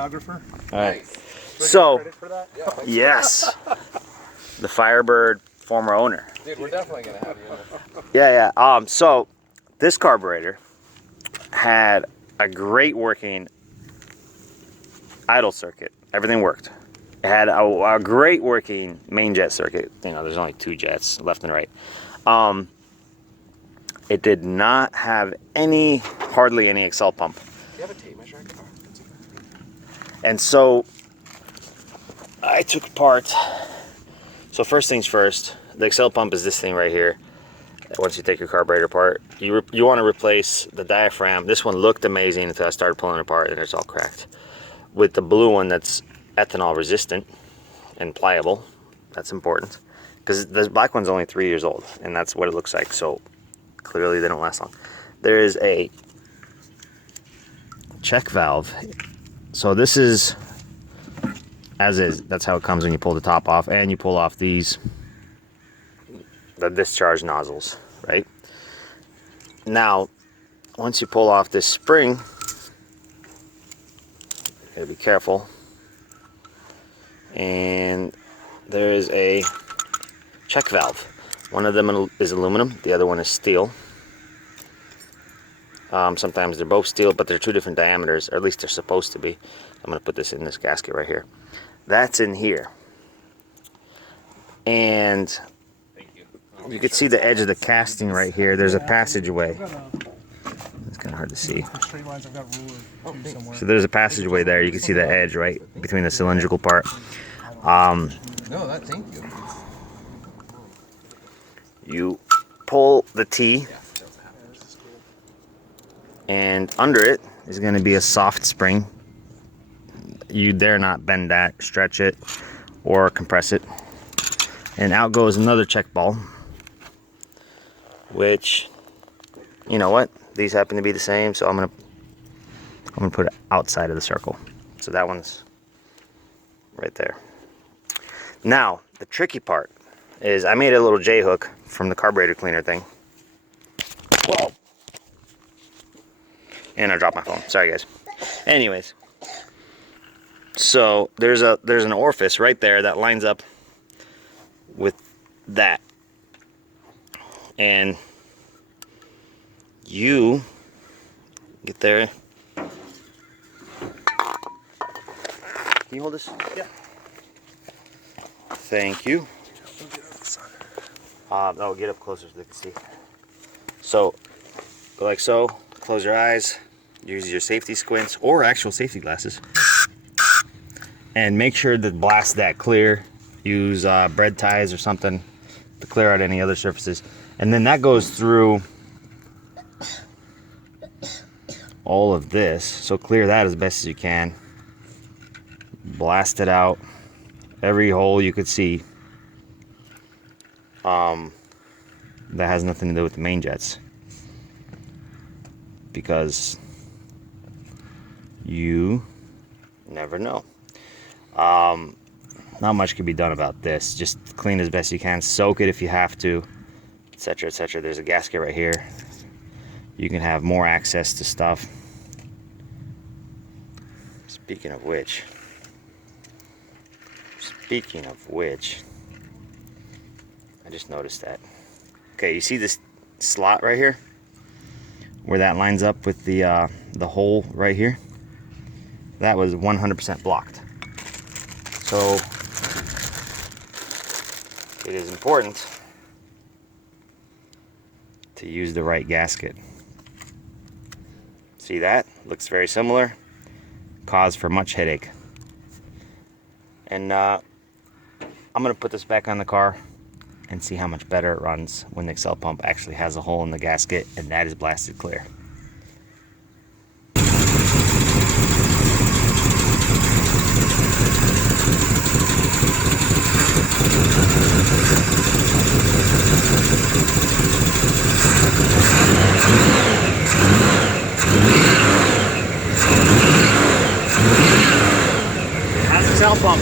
videographer. All right. So, yes, the Firebird former owner. Dude, we're definitely gonna have you in this. Yeah. So, this carburetor had a great working idle circuit. Everything worked. It had a great working main jet circuit. You know, there's only 2 jets, left and right. It did not have hardly any accel pump. Do you have a tape measure? And so I took apart. So first things first, the accel pump is this thing right here. Once you take your carburetor apart, you want to replace the diaphragm. This one looked amazing until I started pulling it apart and it's all cracked. With the blue one that's ethanol resistant and pliable, that's important. Because the black one's only 3 years old and that's what it looks like. So clearly they don't last long. There is a check valve. So this is as is. That's how it comes when you pull the top off, and you pull off the discharge nozzles, right? Now, once you pull off this spring, you gotta be careful. And there is a check valve. One of them is aluminum, the other one is steel. Sometimes they're both steel, but they're 2 different diameters, or at least they're supposed to be. I'm going to put this in this gasket right here. That's in here. And you can see the edge of the casting right here. There's a passageway. It's kind of hard to see. So there's a passageway there. You can see the edge right between the cylindrical part. No, thank you. You pull the T, and under it is going to be a soft spring. You dare not bend that, stretch it, or compress it. And out goes another check ball, which, you know what? These happen to be the same, so I'm gonna put it outside of the circle. So that one's right there. Now, the tricky part is I made a little J-hook from the carburetor cleaner thing. Whoa. And I dropped my phone. Sorry, guys. Anyways, so there's an orifice right there that lines up with that, and you get there. Can you hold this? Yeah. Thank you. Oh, get up closer so they can see. So, go like so. Close your eyes. Use your safety squints or actual safety glasses. And make sure to blast that clear. Use bread ties or something to clear out any other surfaces. And then that goes through all of this. So clear that as best as you can. Blast it out. Every hole you could see. That has nothing to do with the main jets. Because you never know. Not much can be done about this. Just clean as best you can. Soak it if you have to, etc., etc. There's a gasket right here. You can have more access to stuff. Speaking of which, I just noticed that. Okay, you see this slot right here? Where that lines up with the hole right here? That was 100% blocked. So it is important to use the right gasket. See that? Looks very similar. Cause for much headache. And I'm gonna put this back on the car and see how much better it runs when the accel pump actually has a hole in the gasket and that is blasted clear. How's the accel pump?